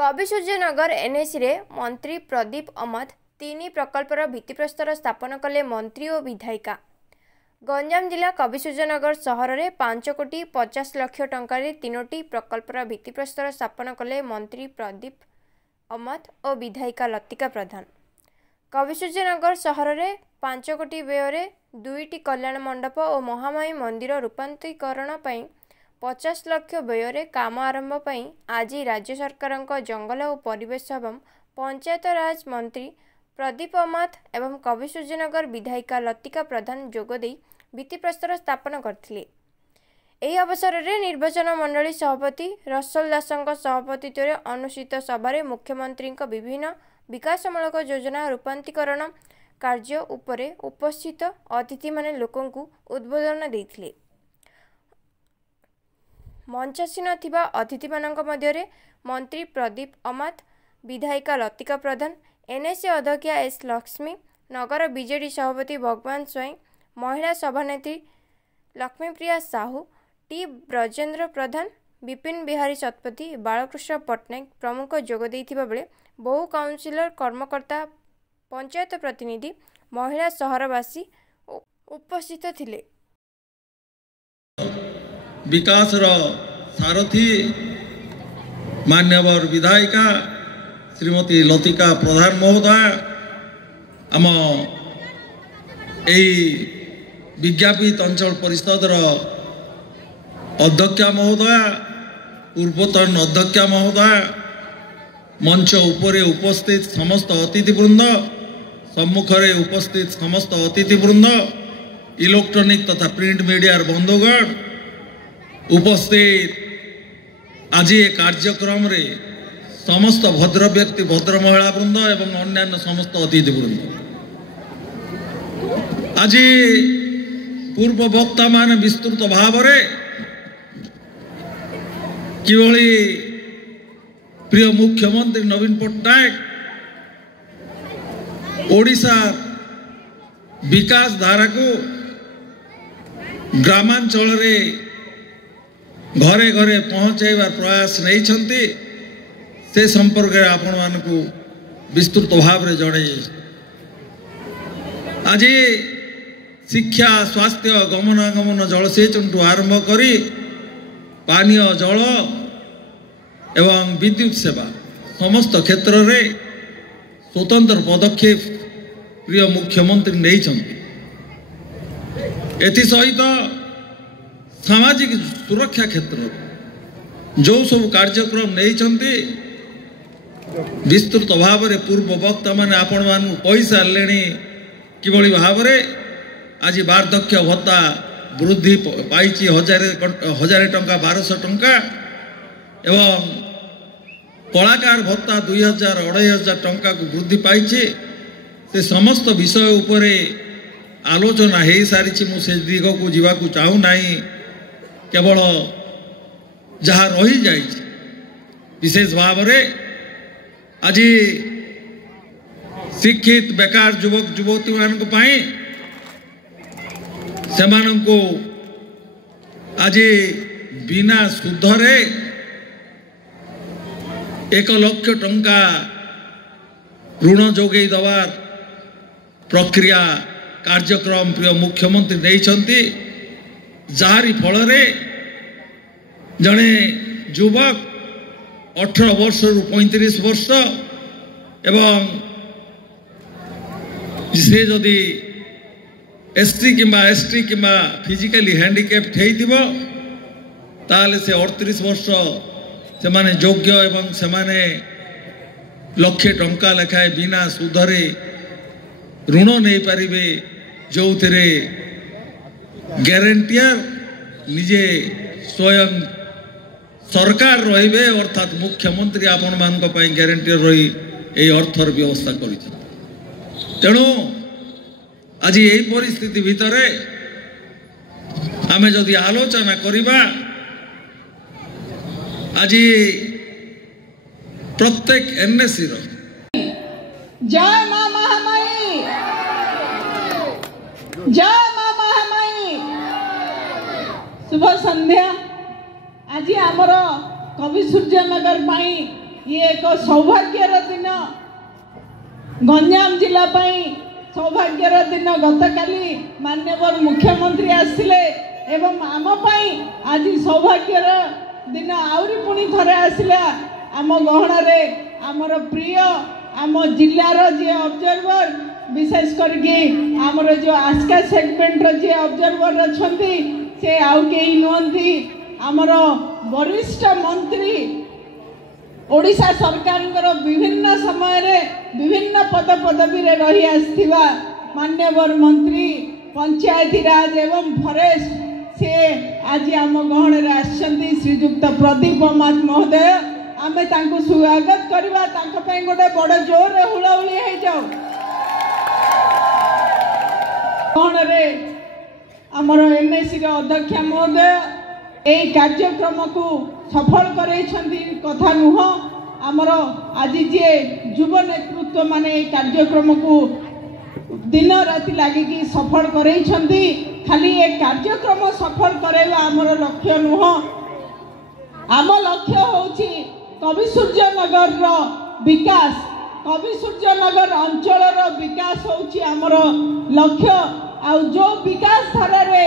कविसूर्यनगर NAC रे मंत्री प्रदीप अमत 3 प्रकल्पर भित्तिप्रस्तर स्थापन कले मंत्री और विधायिका। गंजाम जिला कविसूर्यनगर सहर में 5,50,00,000 टंकार 3टी प्रकल्पर भित्तिप्रस्तर स्थापन कले मंत्री प्रदीप अमत और विधायिका लतिका प्रधान। कविसूर्यनगर सहर में 5 कोटी व्यय 2टी कल्याण मंडप और महामाई मंदिर रूपांतरीकरण 50 लाख व्यय काम आरंभ पई आज राज्य सरकार जंगल और परिवेश एवं पंचायत राज मंत्री प्रदीप अमत एवं कविसूर्यनगर विधायिका लतिका प्रधान जोगदे भित्तिप्रस्तर स्थापन करथिले। एही अवसर में निर्वाचन मंडली सभापति रसल दासଙ୍କ सभापतित्व अनुष्ठित सभा मुख्यमंत्री विभिन्न विकासमूलक योजना रूपांतरीकरण कार्य उपरे उपस्थित अतिथि माने लोकंकु उद्बोधन देथिले। मंचासीन थिबा अतिथि मानक मध्यरे मंत्री प्रदीप अमत, विधायिका लतिका प्रधान, एनएसी अध्यक्ष एस लक्ष्मी, नगर बीजेडी सभापति भगवान स्वयं, महिला सभानेत्री लक्ष्मीप्रिया साहू, टी ब्रजेंद्र प्रधान, विपिन बिहारी शतपथी, बालकृष्ण पट्टनायक प्रमुख जोगदेइथिबा बेले बहु काउंसिलर, कर्मकर्ता, पंचायत प्रतिनिधि, महिला सहरवासी उपस्थित थिले। विकास सारथी मान्यवर विधायिका श्रीमती लतिका प्रधान महोदय, आम विज्ञापित अंचल परिषद अध्यक्ष महोदय, पूर्वतन अध्यक्ष महोदय, मंच उपरे उपस्थित समस्त अतिथिवृंद, सम्मुखरे उपस्थित समस्त अतिथिवृंद, इलेक्ट्रॉनिक तथा प्रिंट मीडिया बंधुगण उपस्थित आज ये कार्यक्रम रे समस्त भद्र व्यक्ति, भद्र महिला वृंद एवं अन्य समस्त अतिथि वृंद, आज पूर्व वक्ता मान विस्तृत भाव किभली प्रिय मुख्यमंत्री नवीन पट्टनायक ओडिशा विकास धारा को ग्रामांचल रे घरे घरे पहुँचाइबार प्रयास नहीं छंती, से संपर्क में आपण मानकु विस्तृत भाव में जड़े। आज शिक्षा, स्वास्थ्य, गमनागमन, जलसेचन आरंभ करी पानीय जल एवं विद्युत सेवा समस्त क्षेत्र में स्वतंत्र पदक्षेप प्रिय मुख्यमंत्री नहीं छंती। एथि सहित सामाजिक सुरक्षा क्षेत्र जो सब कार्यक्रम नहीं विस्तृत भाव में पूर्व वक्ता मैंने आपण मान कही सारे किभली भाव आज वार्धक्य भत्ता वृद्धि पाई 1000 टंका 1200 टंका एवं कलाकार भत्ता 2000-2500 टंका को वृद्धि पाई। से समस्त विषय उपरे आलोचना हो सारी मुझे दिग को जीवा चाहू ना, केवल जहाँ रही जाए विशेष भाव में आज शिक्षित बेकार युवक युवती मान को आज बिना सुधरे 1 लाख टंका ऋण जोगे दवार प्रक्रिया कार्यक्रम प्रिय मुख्यमंत्री नहीं, जारी फल जड़े युवक 18 वर्ष रु 35 वर्ष एवं से जदि एसटी किंबा एसटी किंबा फिजिकली हैंडिकैप्ड से 38 वर्ष से माने योग्य एवं से माने लक्षे टंका लेखाए बिना सुधरे ऋण नहीं पारिबे, जो थे गारंटियर निजे स्वयं सरकार रहिबे, अर्थात मुख्यमंत्री आपण मान गारंटियर रही ए अर्थर व्यवस्था कर। तेणु आज यही परिस्थिति भितर आमे जदि आलोचना करिबा, आज प्रत्येक एनएसी रो जय मां महामाई, जय मां महामाई, शुभ संध्या। आज आमर कविसूर्यनगर ये एक सौभाग्यर दिन गंजाम जिला सौभाग्यर दिन गतकाली माननीय मुख्यमंत्री आसिले एवं आम आज सौभाग्यर दिन आउरी पुणी थरे आसिला आम गहणारे आमर प्रिय आम जिलार जे ऑब्जर्वर विशेष करके आमर जो आस्का सेगमेंट जे ऑब्जर्वर अच्छा से आउ कहीं नुहति आमर वरिष्ठ मंत्री ओडिशा सरकार विभिन्न समय विभिन्न पद पदवी रही आसथिबा मान्यवर मंत्री पंचायती राज एवं फॉरेस्ट से आज आम गहण आसछन्ती श्रीजुक्त प्रदीप अमात महोदय आमे तांको स्वागत करवा तांको पई गोटे बड़ जोर रे हुलाहुली हे जाऊ गहण रे आमर एनएसी रे अध्यक्ष महोदय एई कार्यक्रम को सफल करैछन्ती कथा नुह आमर आज जे युव नेतृत्व माने कार्यक्रम को दिन राति लगिकी सफल करैछन्ती खाली ए कार्यक्रम सफल करैबा आमर लक्ष्य नुह आम लक्ष्य होछि कवि सूर्यनगर विकास कवि सूर्यनगर अंचल विकास होछि आमर लक्ष्य आ जो विकास धारा रे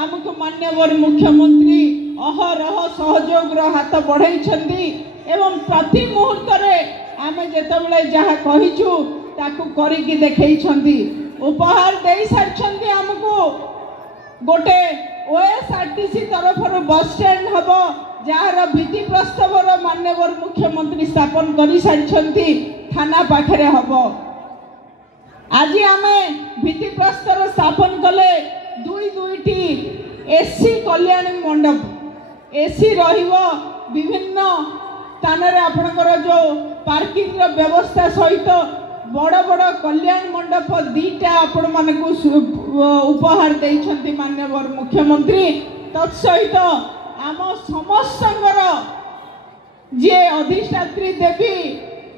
आमको मान्यवर मुख्यमंत्री अहरह सहयोग हाथ बढ़ाई एवं प्रति मुहूर्त आमे जेतबेले जहाँ कहिछु ताकू करिकी देखैछन्ती उपहार दे सारछन्ती आमको गोटे ओएसआरटीसी तरफ बस स्टैंड हम जार भित्ति प्रस्तावर मान्यवर मुख्यमंत्री स्थापन कर सारी थाना पाखे हम आज आमे भित्ति प्रस्ताव स्थापन कले दुईटी एसी कल्याण मंडप एसी रहिबो विभिन्न स्थान आपणकर जो पार्किंग व्यवस्था सहित बड़ बड़ कल्याण मंडप दीटा आपण मानक उपहार देइछन्ती मान्यवर मुख्यमंत्री तत्सहित आम समस्तंगर जे अधिष्ठात्री देवी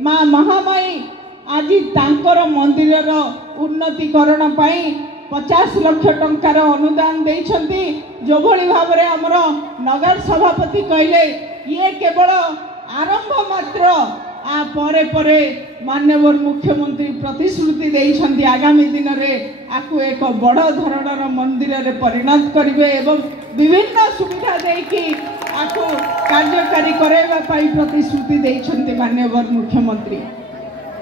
माँ महामाई आज तांकर मंदिर उन्नतीकरण पाई 50 लाख टंकार अनुदान देइछन्ती जो भली भाव रे हमर नगर सभापति कहले ये केवल आरंभ मात्र आ परे परे मान्यवर मुख्यमंत्री प्रतिश्रुति देइछन्ती आगामी दिन रे आकु एक बड़ धरणर मंदिर रे परिणत करिवे एवं विभिन्न सुविधा देकी आकु कार्यकारी कराइबा पाई प्रतिश्रुति देइछन्ती मान्यवर मुख्यमंत्री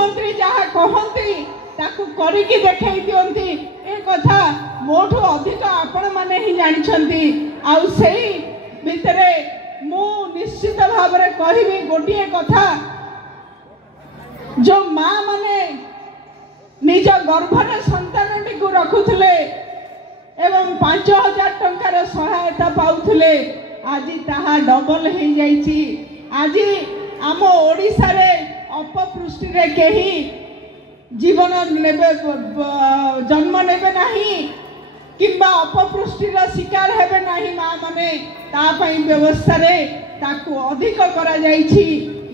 मंत्री जहाँ कहती ताकू करिकी देखाई दियंती ए कथा मोठो अधिक आपण माने ही जानिछन्ती आउ सेही भितरे मु निश्चित भाव रे कहिबी गोटिए कथा जो माँ माने निज गर्भर संतानटी को रखुले एवं 5000 टंकार सहायता पाउथले आज ताहा डबल हो जाइछि आज आम ओडिशा रे अपपृष्टि रे केही जीवन नेबे जन्म नेबे नाही किंबा अपपृष्टिर शिकार हेबे नाही माँ माने ता पई व्यवस्था रे ताकू अधिक करा जाइछि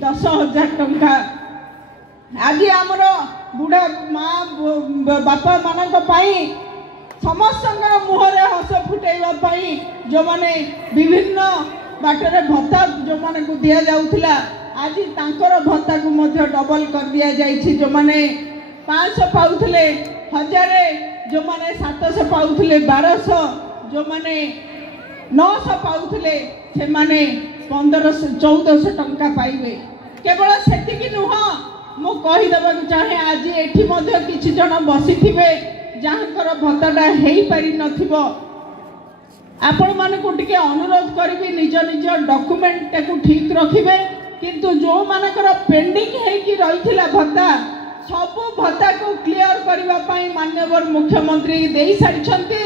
10,000 टंका आज आमर बुढ़ा माँ बापा मानक पाई समस्त मुहरे हस फुटेवा जो माने विभिन्न बाटरे भत्ता जो माने को दिया जाउथिला आज तांकर भत्ता को मध्य डबल कर दिया जाइछि जो माने 500 पाउथिले 1000 जो माने 700 पाउथिले 1200 जो माने 900 पाउथिले से माने 1500-1400 टंका पाइबे केवल सेतिकी नुह मु कहीदेवाक चाहे आज एठी मध्य किछि जन बसी थिबे जहाँकर भत्ताटा हेई पारि नथिबो आपण माने को टिके अनुरोध करबी निज निज डॉक्यूमेंट को ठीक रखिबे किंतु जो मानकर पेंडिंग हेकी रहिथिला भत्ता सब भत्ता को क्लियर करबा पई माननीय मुख्यमंत्री देई सारिछन्ती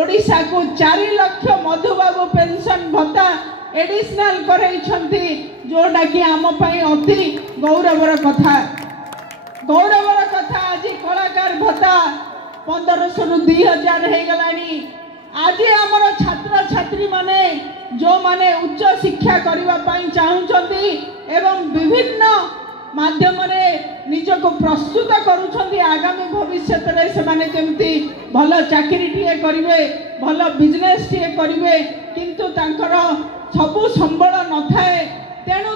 ओडिशा को 4 लाख मधुबाबू पेंशन भत्ता एडिशनल करैछन्ती जोटा कि आम पई अति गौरवर कथा आज कलाकार भत्ता 1500 रु 2000 हो गलानी आज आमर छात्र छात्री माने जो माने उच्च शिक्षा करबा पई चाहुचन्ती एवं विभिन्न माध्यम रे निज को प्रस्तुत करूछन्ती आगामी भविष्य रे से माने जेमती भल चाकरी टिए करिवे भल बिजनेस टिए करिवे किंतु तांकर सबु संबल न थाए तेणु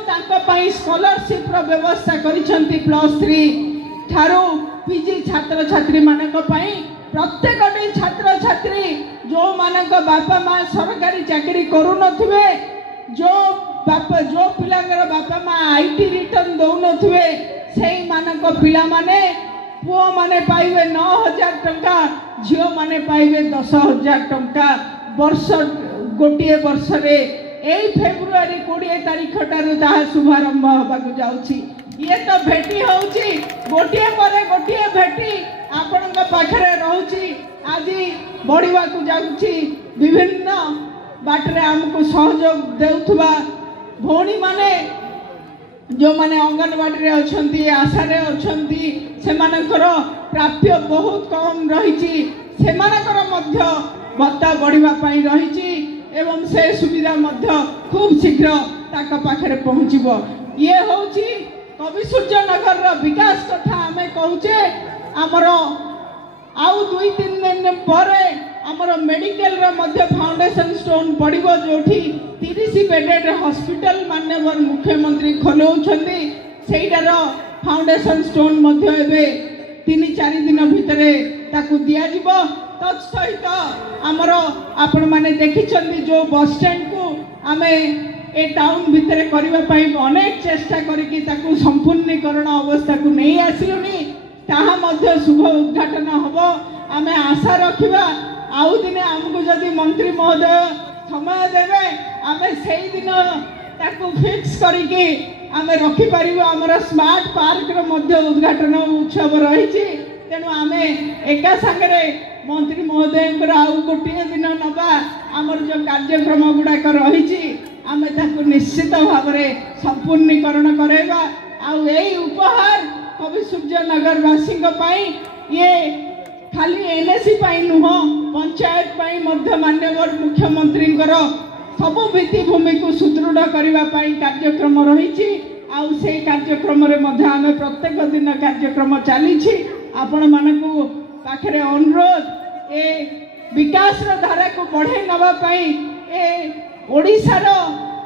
स्कॉलरशिप व्यवस्था करिसेंती +3 ठारू पीजी छात्र छात्री मानक पई प्रत्येक छात्र छात्री जो मानक बापा माँ सरकारी चाकरी करू नथिबे जो पिलांगर बापा माँ आईटी रिटर्न दौ नथिबे सेही मानक पिला माने पुओ माने पाइबे 9,000 टंका झियो माने पाइबे 10,000 टंका वर्ष गोटे वर्ष रे एई फेब्रुआरी 20 तारीख ठारू ताहा शुभारंभ होबाकु जाउछि। ये तो भेटी होउछि गोटे परे गोटे भेटी आपनका पाखरे रहउछि आज बढ़िबाकु जाउछि विभिन्न बाटरे हमको सहयोग देउथबा भौणी माने जो माने अंगनवाड़ी रे अछंती आशा रे अछंती सेमानकर प्राप्य बहुत कम रहिछि सेमानकर मध्य भत्ता बढ़िबा पई रहिछि एवं से सुविधा मध्य खूब शीघ्र ताका पाखरे पहुँचबो। ये होउछि कवि सूर्यनगर रो विकास कथा आमे कहूचे आमर आउ 2-3 दिन पर आमर मेडिकल रो मध्य फाउंडेशन स्टोन पड़िबो जोठी 30 बेडेड हॉस्पिटल माननीय मुख्यमंत्री खोलौछंदी सेइटार फाउंडेशन स्टोन मध्य एबे 3-4 दिन भितरे ताकू दिया जिवो। तत्सहित आमर आपण माने देखिछंदी जो बस स्टैंड को आमे ए टाउन भितरे करबा पई अनेक चेष्टा करिकि ताकू संपूर्णीकरण अवस्था को नहीं आसिलुनी ताहा मध्य शुभ उद्घाटन हबो। आमे आशा रखिबा आउ दिने हमको जदि मंत्री महोदय समय देवे आमे सेही दिन ताकू फिक्स करिकि आमे रखि परिबो। हमर स्मार्ट पार्क रो मध्य उद्घाटन उत्सव रहिछि तेणु आमे एका संगरे मंत्री महोदय आउ गोटे दिन नबा आमर जो कार्यक्रम गुड़ाक रही आम निश्चित भाव में संपूर्णीकरण करवा आउ यही उपहार कवि सूर्यनगर वासी ये खाली एनएसी नुह पंचायत माननीय मुख्यमंत्री सबु भित्तिभूमि को सुदृढ़ करने कार्यक्रम रही आउ से कार्यक्रम आम प्रत्येक दिन कार्यक्रम चली आपण मानकु पाखरे अनुरोध ए विकास धारा को बढ़े नवा पाई ए ओडिशार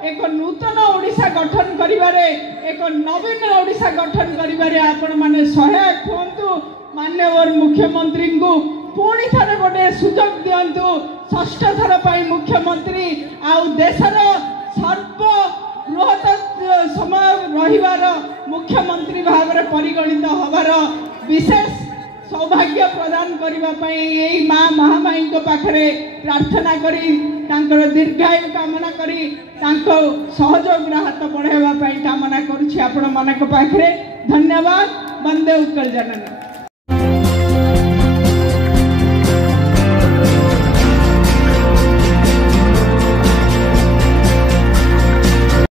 एक नूतन ओडिशा गठन करिबारे एक नवीन ओडिशा गठन करिबारे आपण माने सहायक होंतु माननीय मुख्यमंत्री को पुणी थरे गोटे सुजोग दियंतु षष्ठ थर पाई मुख्यमंत्री आउ देशर सर्वबृहत समय रहिबार मुख्यमंत्री भाव में परिगणित होबार विशेष सौभाग्य प्रदान करने यही माँ महामाई पाखरे प्रार्थना करी दीर्घायु कामना करी सहयोग हाथ बढ़ावा कामना करुछि आपण मानक पाखरे। धन्यवाद। वंदे उत्कल जननी।